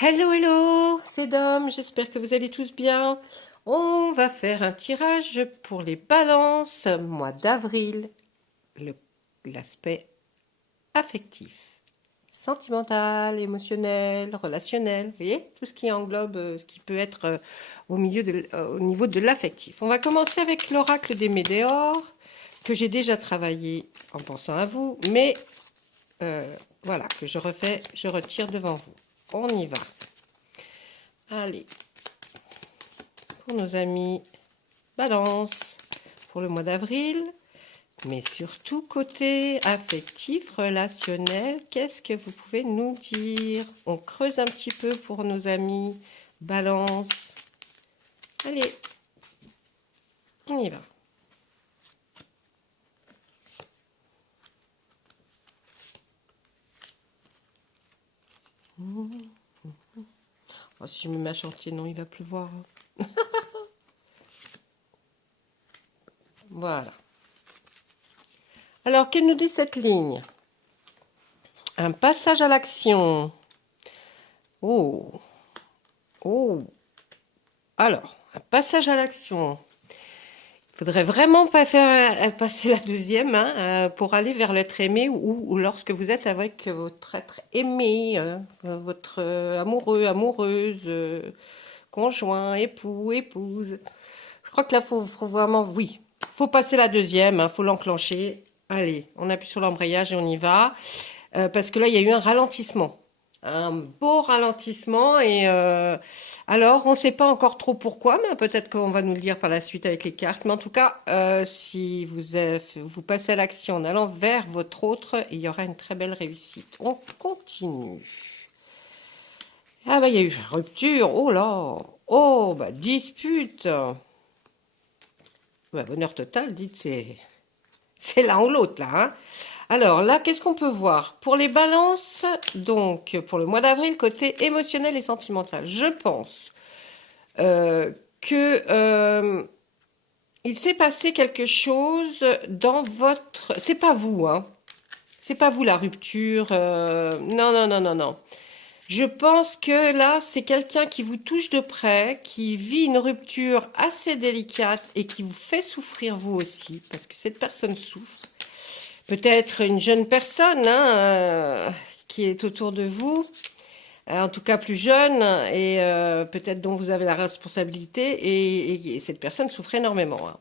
Hello, hello, c'est Dom, j'espère que vous allez tous bien. On va faire un tirage pour les balances, mois d'avril, l'aspect affectif, sentimental, émotionnel, relationnel, vous voyez, tout ce qui englobe ce qui peut être au niveau de l'affectif. On va commencer avec l'oracle des Médéors, que j'ai déjà travaillé en pensant à vous, mais voilà, que je retire devant vous. On y va. Allez, pour nos amis Balance, pour le mois d'avril, mais surtout côté affectif, relationnel, qu'est-ce que vous pouvez nous dire? On creuse un petit peu pour nos amis Balance. Allez, on y va. Oh, si je me mets à chanter, non, il va pleuvoir. Voilà. Alors, qu'elle nous dit cette ligne? Un passage à l'action. Oh, oh. Alors, un passage à l'action. Il faudrait vraiment pas faire passer la deuxième pour aller vers l'être aimé ou lorsque vous êtes avec votre être aimé, votre amoureux, amoureuse, conjoint, époux, épouse. Je crois que là, faut vraiment, oui, faut passer la deuxième, faut l'enclencher. Allez, on appuie sur l'embrayage et on y va. Parce que là, il y a eu un ralentissement. Un beau ralentissement et alors on ne sait pas encore trop pourquoi, mais peut-être qu'on va nous le dire par la suite avec les cartes. Mais en tout cas, si vous passez à l'action en allant vers votre autre, il y aura une très belle réussite. On continue. Ah bah il y a eu rupture, oh là, oh bah dispute. Bah, bonheur total, dites c'est l'un ou l'autre là. Hein. Alors là, qu'est-ce qu'on peut voir? Pour les balances, donc pour le mois d'avril, côté émotionnel et sentimental, je pense que il s'est passé quelque chose dans votre... C'est pas vous, hein. C'est pas vous la rupture. Non, non, non, non, non. Je pense que là, c'est quelqu'un qui vous touche de près, qui vit une rupture assez délicate et qui vous fait souffrir vous aussi, parce que cette personne souffre. Peut-être une jeune personne qui est autour de vous, en tout cas plus jeune, et peut-être dont vous avez la responsabilité, et cette personne souffre énormément. Hein.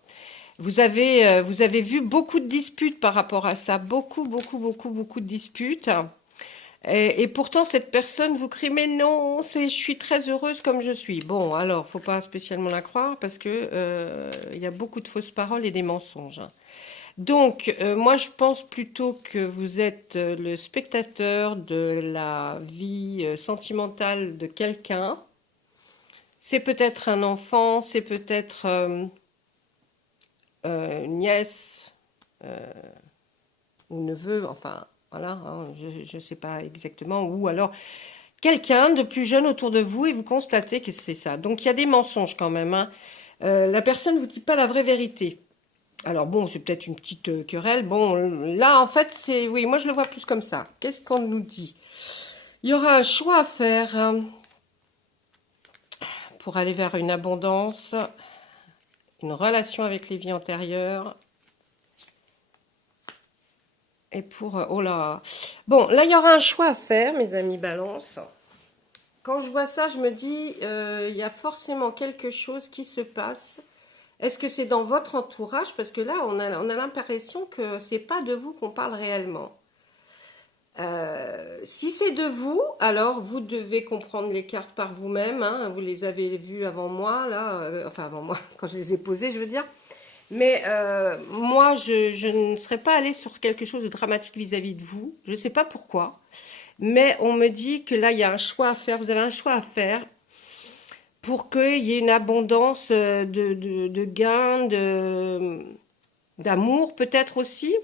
Vous avez vu beaucoup de disputes par rapport à ça, beaucoup de disputes. Et pourtant, cette personne vous crie, mais non, je suis très heureuse comme je suis. Bon, alors, faut pas spécialement la croire parce que il y a beaucoup de fausses paroles et des mensonges. Hein. Donc, moi, je pense plutôt que vous êtes le spectateur de la vie sentimentale de quelqu'un. C'est peut-être un enfant, c'est peut-être une nièce ou neveu, enfin, voilà, hein, je ne sais pas exactement. Ou alors, quelqu'un de plus jeune autour de vous et vous constatez que c'est ça. Donc, il y a des mensonges quand même. Hein. La personne ne vous dit pas la vraie vérité. Alors bon, c'est peut-être une petite querelle. Bon, là, en fait, c'est... Oui, moi, je le vois plus comme ça. Qu'est-ce qu'on nous dit? Il y aura un choix à faire pour aller vers une abondance, une relation avec les vies antérieures. Et pour... oh là. Bon, là, il y aura un choix à faire, mes amis Balance. Quand je vois ça, je me dis, il y a forcément quelque chose qui se passe. Est-ce que c'est dans votre entourage? Parce que là, on a l'impression que c'est pas de vous qu'on parle réellement. Si c'est de vous, alors vous devez comprendre les cartes par vous-même. Hein, vous les avez vues avant moi, là, enfin avant moi, quand je les ai posées, je veux dire. Mais moi, je ne serais pas allée sur quelque chose de dramatique vis-à-vis de vous. Je ne sais pas pourquoi. Mais on me dit que là, il y a un choix à faire. Vous avez un choix à faire pour qu'il y ait une abondance de gains, d'amour peut-être aussi.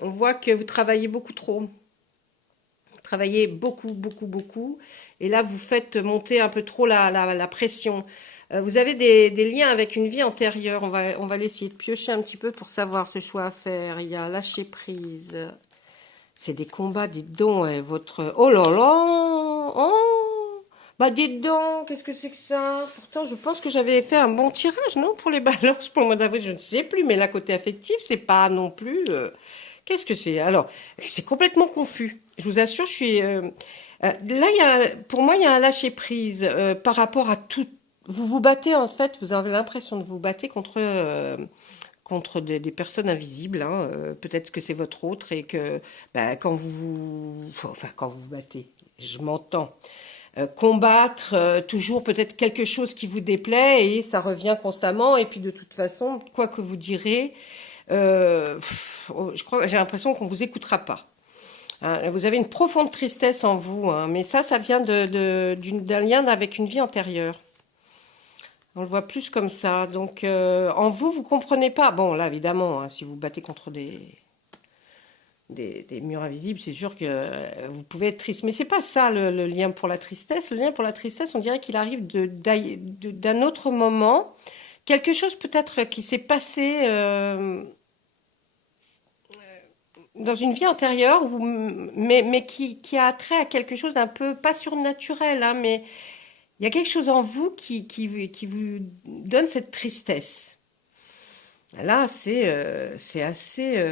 On voit que vous travaillez beaucoup trop. Vous travaillez beaucoup. Et là, vous faites monter un peu trop la pression. Vous avez des liens avec une vie antérieure. On va essayer de piocher un petit peu pour savoir ce choix à faire. Il y a lâcher prise. C'est des combats, dites donc. Votre... Oh là là oh Bah, dites donc, qu'est-ce que c'est que ça? Pourtant, je pense que j'avais fait un bon tirage, non? Pour les balances, pour le mois d'avril, je ne sais plus. Mais là, côté affectif, c'est pas non plus... qu'est-ce que c'est? Alors, c'est complètement confus. Je vous assure, je suis... là, pour moi, il y a un lâcher-prise par rapport à tout. Vous vous battez, en fait, vous avez l'impression de vous battre contre des personnes invisibles, hein. Peut-être que c'est votre autre et que bah, enfin, quand vous vous battez, je m'entends. Combattre toujours peut-être quelque chose qui vous déplaît et ça revient constamment. Et puis de toute façon, quoi que vous direz, je crois, j'ai l'impression qu'on vous écoutera pas. Hein. Vous avez une profonde tristesse en vous, hein, mais ça vient d'un lien avec une vie antérieure. On le voit plus comme ça. Donc, en vous, vous comprenez pas. Bon, là, évidemment, hein, si vous battez contre des murs invisibles, c'est sûr que vous pouvez être triste. Mais c'est pas ça le lien pour la tristesse. Le lien pour la tristesse, on dirait qu'il arrive d'un autre moment. Quelque chose peut-être qui s'est passé dans une vie antérieure, mais qui a trait à quelque chose d'un peu, pas surnaturel, hein, mais il y a quelque chose en vous qui vous donne cette tristesse. Là, c'est assez...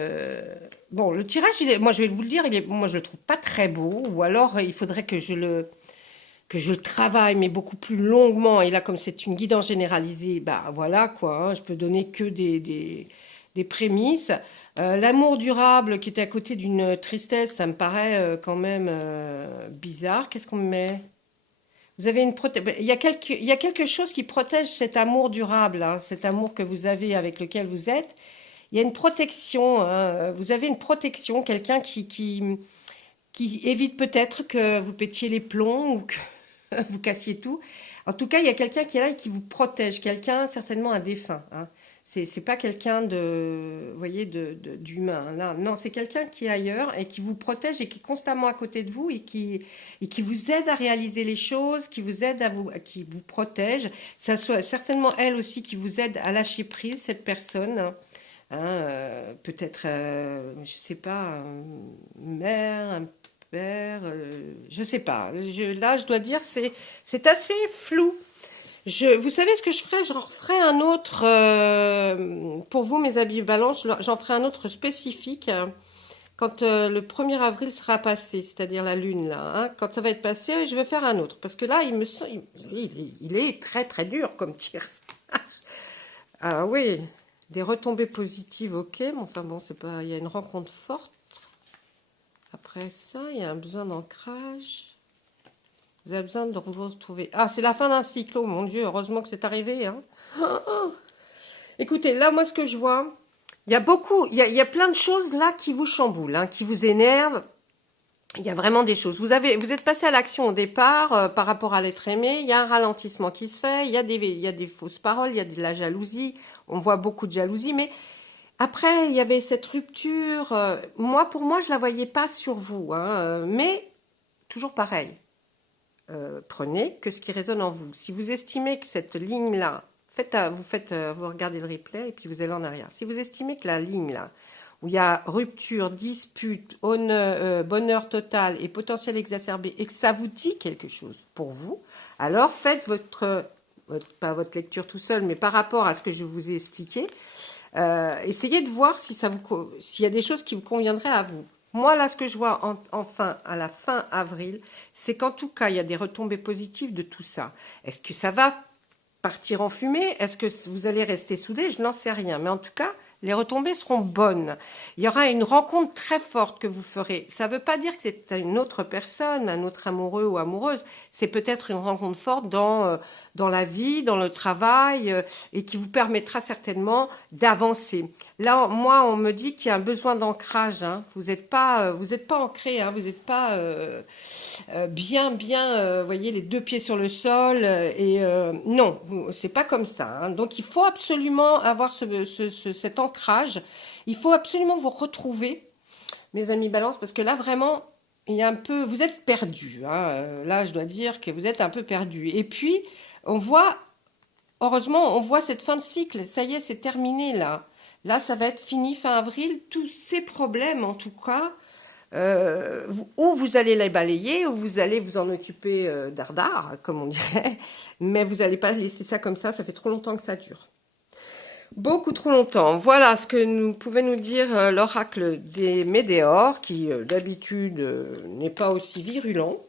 Bon, le tirage, moi je vais vous le dire, moi je le trouve pas très beau, ou alors il faudrait que je le travaille, mais beaucoup plus longuement. Et là, comme c'est une guidance généralisée, bah voilà quoi, hein, je peux donner que des prémices. L'amour durable qui était à côté d'une tristesse, ça me paraît quand même bizarre. Qu'est-ce qu'on me met? Vous avez il y a quelque chose qui protège cet amour durable, hein, cet amour que vous avez avec lequel vous êtes. Il y a une protection, hein, vous avez une protection, quelqu'un qui évite peut-être que vous pétiez les plombs ou que vous cassiez tout. En tout cas, il y a quelqu'un qui est là et qui vous protège, quelqu'un certainement un défunt. Hein. C'est pas quelqu'un vous voyez, d'humain. Là, non, c'est quelqu'un qui est ailleurs et qui vous protège et qui est constamment à côté de vous et qui vous aide à réaliser les choses, qui vous aide qui vous protège. Ça soit certainement elle aussi qui vous aide à lâcher prise, cette personne. Hein, peut-être, je sais pas, mère, un père, je sais pas. Là, je dois dire, c'est assez flou. Vous savez ce que je ferais? J'en referai un autre pour vous, mes habits balance. J'en ferai un autre spécifique quand le 1er avril sera passé, c'est-à-dire la lune là. Hein. Quand ça va être passé, je vais faire un autre parce que là, il est très très dur comme tirage. Ah oui, des retombées positives, ok, mais enfin bon, c'est pas. Il y a une rencontre forte. Après ça, il y a un besoin d'ancrage. Vous avez besoin de vous retrouver. Ah, c'est la fin d'un cycle. Oh mon Dieu, heureusement que c'est arrivé. Hein. Écoutez, là, moi, ce que je vois, il y a il y a plein de choses là qui vous chamboulent, hein, qui vous énervent. Il y a vraiment des choses. Vous êtes passé à l'action au départ par rapport à l'être aimé. Il y a un ralentissement qui se fait. Il y a des fausses paroles. Il y a de la jalousie. On voit beaucoup de jalousie. Mais après, il y avait cette rupture. Pour moi, je la voyais pas sur vous. Hein, mais toujours pareil. Prenez que ce qui résonne en vous. Si vous estimez que cette ligne-là, vous regardez le replay et puis vous allez en arrière. Si vous estimez que la ligne là, où il y a rupture, dispute, bonheur total et potentiel exacerbé, et que ça vous dit quelque chose pour vous, alors faites pas votre lecture tout seul, mais par rapport à ce que je vous ai expliqué, essayez de voir s'il y a des choses qui vous conviendraient à vous. Moi, là, ce que je vois enfin à la fin avril, c'est qu'en tout cas, il y a des retombées positives de tout ça. Est-ce que ça va partir en fumée? Est-ce que vous allez rester soudés? Je n'en sais rien. Mais en tout cas, les retombées seront bonnes. Il y aura une rencontre très forte que vous ferez. Ça ne veut pas dire que c'est une autre personne, un autre amoureux ou amoureuse. C'est peut-être une rencontre forte dans la vie, dans le travail, et qui vous permettra certainement d'avancer. Là, moi, on me dit qu'il y a un besoin d'ancrage. Hein. Vous n'êtes pas ancré. Hein. Vous n'êtes pas voyez, les deux pieds sur le sol. Non, c'est pas comme ça. Hein. Donc, il faut absolument avoir cet ancrage. Il faut absolument vous retrouver, mes amis Balance, parce que là, vraiment, il y a un peu, vous êtes perdus. Hein. Là, je dois dire que vous êtes un peu perdus. Et puis, heureusement, on voit cette fin de cycle. Ça y est, c'est terminé là. Là, ça va être fini fin avril. Tous ces problèmes, en tout cas, Ou vous allez les balayer, ou vous allez vous en occuper dardard, comme on dirait, mais vous n'allez pas laisser ça comme ça fait trop longtemps que ça dure. Beaucoup trop longtemps. Voilà ce que nous pouvait nous dire l'oracle des Médéors, qui d'habitude n'est pas aussi virulent,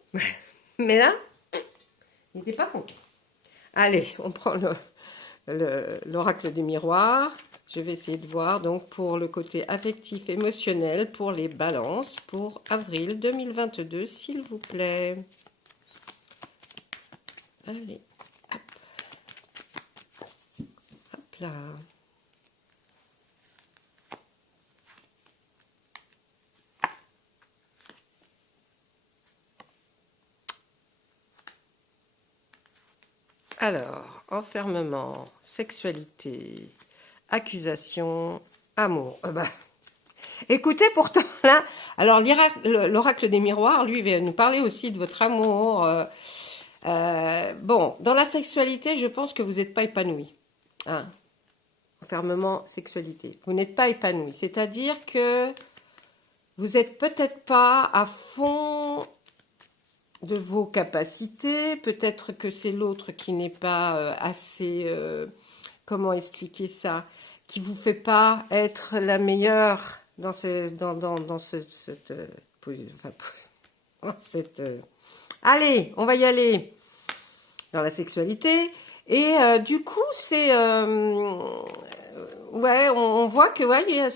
mais là, il n'était pas content. Allez, on prend l'oracle du miroir. Je vais essayer de voir donc pour le côté affectif, émotionnel, pour les balances, pour avril 2022, s'il vous plaît. Allez, hop. Hop là. Alors, enfermement, sexualité, accusation, amour. Écoutez, pourtant, là, alors l'oracle des miroirs, lui, va nous parler aussi de votre amour. Bon, dans la sexualité, je pense que vous n'êtes pas épanoui. Hein. Enfermement, sexualité. Vous n'êtes pas épanoui. C'est-à-dire que vous n'êtes peut-être pas à fond de vos capacités. Peut-être que c'est l'autre qui n'est pas assez... comment expliquer ça, qui vous fait pas être la meilleure dans cette allez, on va y aller dans la sexualité. Et du coup, c'est ouais, on voit que ouais, il y a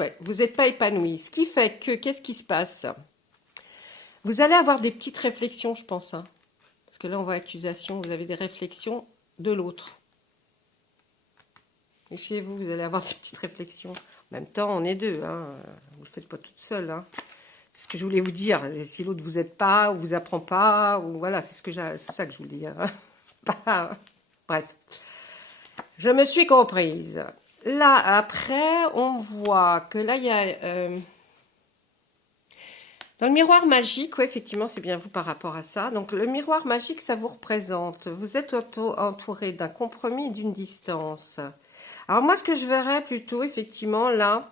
ouais, vous n'êtes pas épanoui. Ce qui fait que qu'est-ce qui se passe? Vous allez avoir des petites réflexions, je pense, hein, parce que là, on voit accusation. Vous avez des réflexions de l'autre. Méfiez-vous, vous allez avoir des petites réflexions. En même temps, on est deux, hein. Vous ne le faites pas toute seule. Hein. C'est ce que je voulais vous dire. Si l'autre vous aide pas, ou vous apprend pas, ou voilà, c'est ça que je vous dis. Hein. Bref, je me suis comprise. Là, après, on voit que là, il y a... dans le miroir magique, oui, effectivement, c'est bien vous par rapport à ça. Donc, le miroir magique, ça vous représente. Vous êtes entouré d'un compromis et d'une distance. Alors moi, ce que je verrais plutôt, effectivement, là,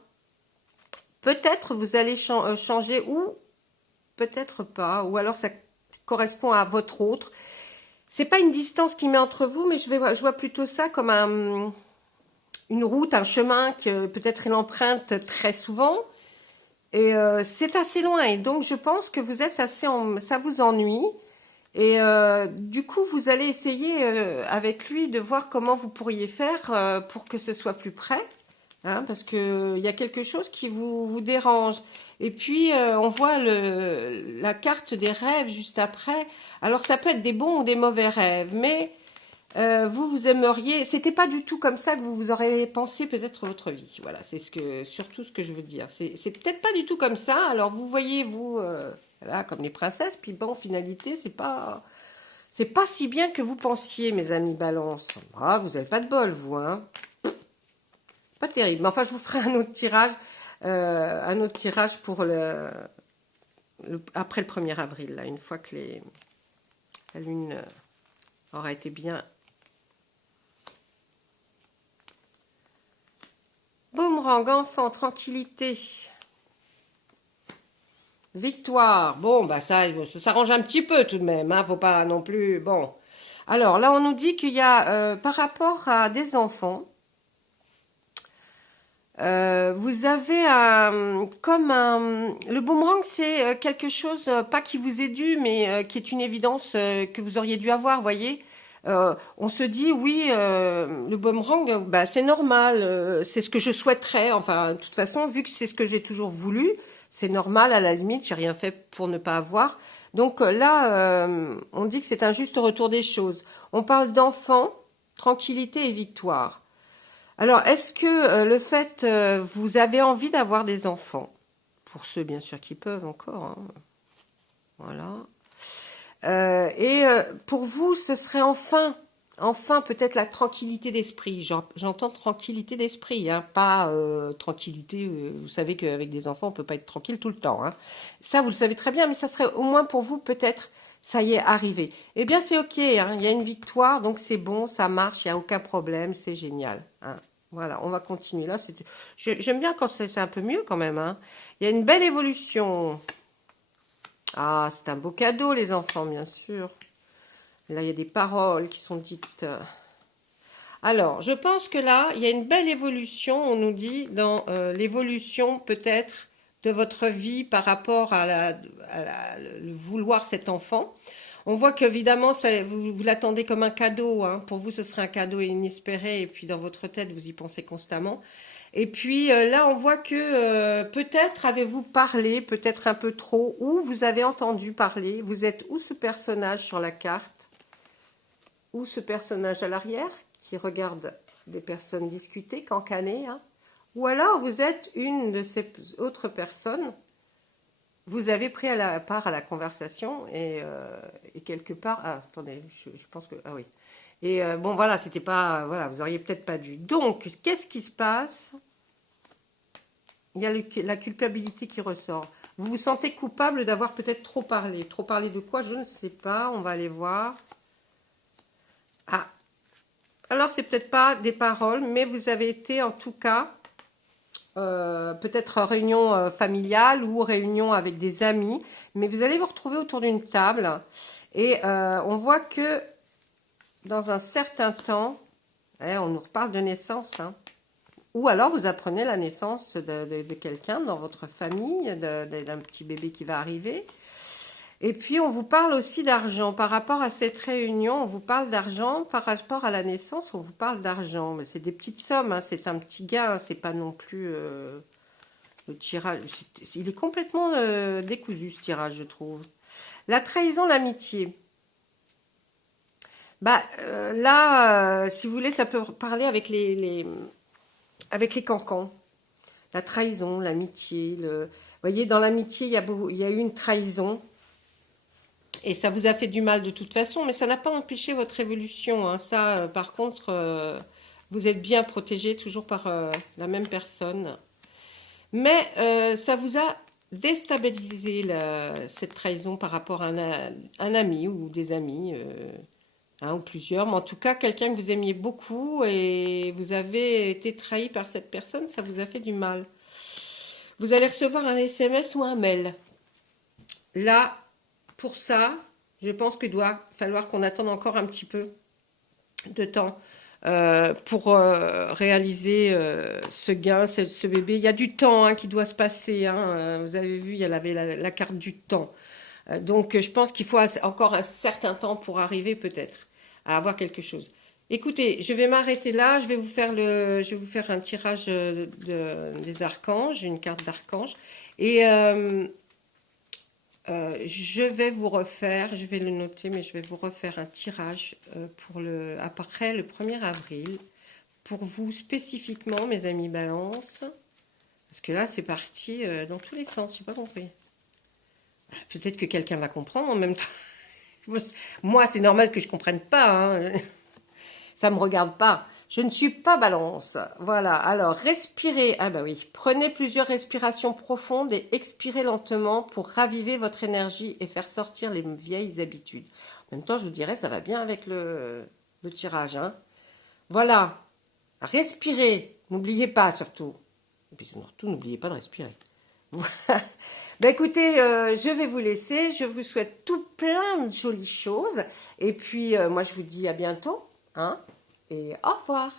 peut-être vous allez changer ou peut-être pas, ou alors ça correspond à votre autre. C'est pas une distance qui met entre vous, mais je vois plutôt ça comme une route, un chemin que peut-être il emprunte très souvent. Et c'est assez loin. Et donc, je pense que vous êtes assez... ça vous ennuie. Et du coup, vous allez essayer avec lui de voir comment vous pourriez faire pour que ce soit plus près. Hein, parce qu'il y a quelque chose qui vous dérange. Et puis, on voit la carte des rêves juste après. Alors, ça peut être des bons ou des mauvais rêves. Mais vous aimeriez... C'était pas du tout comme ça que vous aurez pensé peut-être votre vie. Voilà, c'est surtout ce que je veux dire. C'est peut-être pas du tout comme ça. Alors, vous voyez, vous... Voilà, comme les princesses, puis bon, en finalité, c'est pas si bien que vous pensiez, mes amis Balance. Ah, vous n'avez pas de bol, vous, hein. Pas terrible. Mais enfin, je vous ferai un autre tirage pour après le 1er avril, là, une fois que la lune aura été bien. Boomerang, enfant, tranquillité. Victoire. Bon, bah ça s'arrange un petit peu tout de même. Hein, faut pas non plus... Bon. Alors, là, on nous dit qu'il y a, par rapport à des enfants, vous avez le boomerang, c'est quelque chose, pas qui vous est dû, mais qui est une évidence que vous auriez dû avoir, voyez. On se dit, oui, le boomerang, bah, c'est normal, c'est ce que je souhaiterais. Enfin, de toute façon, vu que c'est ce que j'ai toujours voulu, c'est normal, à la limite, j'ai rien fait pour ne pas avoir. Donc là, on dit que c'est un juste retour des choses. On parle d'enfants, tranquillité et victoire. Alors, est-ce que le fait, vous avez envie d'avoir des enfants? Pour ceux, bien sûr, qui peuvent encore. Hein. Voilà. Pour vous, ce serait enfin peut-être la tranquillité d'esprit. J'entends tranquillité d'esprit, hein, pas tranquillité. Vous savez qu'avec des enfants, on peut pas être tranquille tout le temps. Hein. Ça, vous le savez très bien, mais ça serait au moins pour vous peut-être, ça y est, arrivé. Eh bien, c'est ok. Hein, il y a une victoire, donc c'est bon, ça marche, il n'y a aucun problème, c'est génial. Hein. Voilà, on va continuer. Là, j'aime bien quand c'est un peu mieux quand même, hein. Il y a une belle évolution. Ah, c'est un beau cadeau, les enfants, bien sûr. Là, il y a des paroles qui sont dites. Alors, je pense que là, il y a une belle évolution, on nous dit, dans l'évolution peut-être de votre vie par rapport le vouloir cet enfant. On voit qu'évidemment, vous l'attendez comme un cadeau, hein. Pour vous, ce serait un cadeau inespéré, et puis dans votre tête, vous y pensez constamment. Et puis là, on voit que peut-être avez-vous parlé, peut-être un peu trop, ou vous avez entendu parler. Vous êtes où ce personnage sur la carte, ou ce personnage à l'arrière, qui regarde des personnes discuter, cancaner, hein. Ou alors vous êtes une de ces autres personnes. Vous avez pris part à la conversation et quelque part... Ah, attendez, je pense que... Ah oui. Et bon, voilà, c'était pas... Voilà, vous auriez peut-être pas dû. Donc, qu'est-ce qui se passe? Il y a la culpabilité qui ressort. Vous vous sentez coupable d'avoir peut-être trop parlé. Trop parlé de quoi? Je ne sais pas. On va aller voir. Ah. Alors, c'est peut-être pas des paroles, mais vous avez été en tout cas... peut-être réunion familiale ou réunion avec des amis, mais vous allez vous retrouver autour d'une table et on voit que dans un certain temps, on nous reparle de naissance, hein, ou alors vous apprenez la naissance de quelqu'un dans votre famille, d'un petit bébé qui va arriver. Et puis, on vous parle aussi d'argent. Par rapport à cette réunion, on vous parle d'argent. Par rapport à la naissance, on vous parle d'argent. Mais c'est des petites sommes, hein, c'est un petit gain, c'est pas non plus le tirage. Il est complètement décousu, ce tirage, je trouve. La trahison, l'amitié. Bah, là, si vous voulez, ça peut parler avec avec les cancans. La trahison, l'amitié. Vous voyez, dans l'amitié, il y a eu une trahison. Et ça vous a fait du mal de toute façon, mais ça n'a pas empêché votre évolution, hein. Ça, par contre, vous êtes bien protégé, toujours par la même personne. Mais ça vous a déstabilisé, cette trahison par rapport à un ami ou des amis, ou plusieurs. Mais en tout cas, quelqu'un que vous aimiez beaucoup et vous avez été trahi par cette personne, ça vous a fait du mal. Vous allez recevoir un SMS ou un mail. Là, pour ça, je pense qu'il doit falloir qu'on attende encore un petit peu de temps pour réaliser ce gain, ce bébé. Il y a du temps, hein, qui doit se passer, hein. Vous avez vu, il y avait la carte du temps. Donc, je pense qu'il faut encore un certain temps pour arriver peut-être à avoir quelque chose. Écoutez, je vais m'arrêter là. Je vais vous faire un tirage des archanges, une carte d'archange. Et... je vais vous refaire, je vais le noter, mais je vais vous refaire un tirage après le 1er avril, pour vous spécifiquement, mes amis Balance, parce que là, c'est parti dans tous les sens, j'ai pas compris. Peut-être que quelqu'un va comprendre en même temps. Moi, c'est normal que je comprenne pas, hein. Ça me regarde pas. Je ne suis pas Balance. Voilà, alors respirez. Ah bah oui, prenez plusieurs respirations profondes et expirez lentement pour raviver votre énergie et faire sortir les vieilles habitudes. En même temps, je vous dirais, ça va bien avec le tirage, hein. Voilà, respirez. N'oubliez pas surtout. Et puis surtout, n'oubliez pas de respirer. Voilà. Ben écoutez, je vais vous laisser. Je vous souhaite tout plein de jolies choses. Et puis, moi, je vous dis à bientôt, hein. Et au revoir.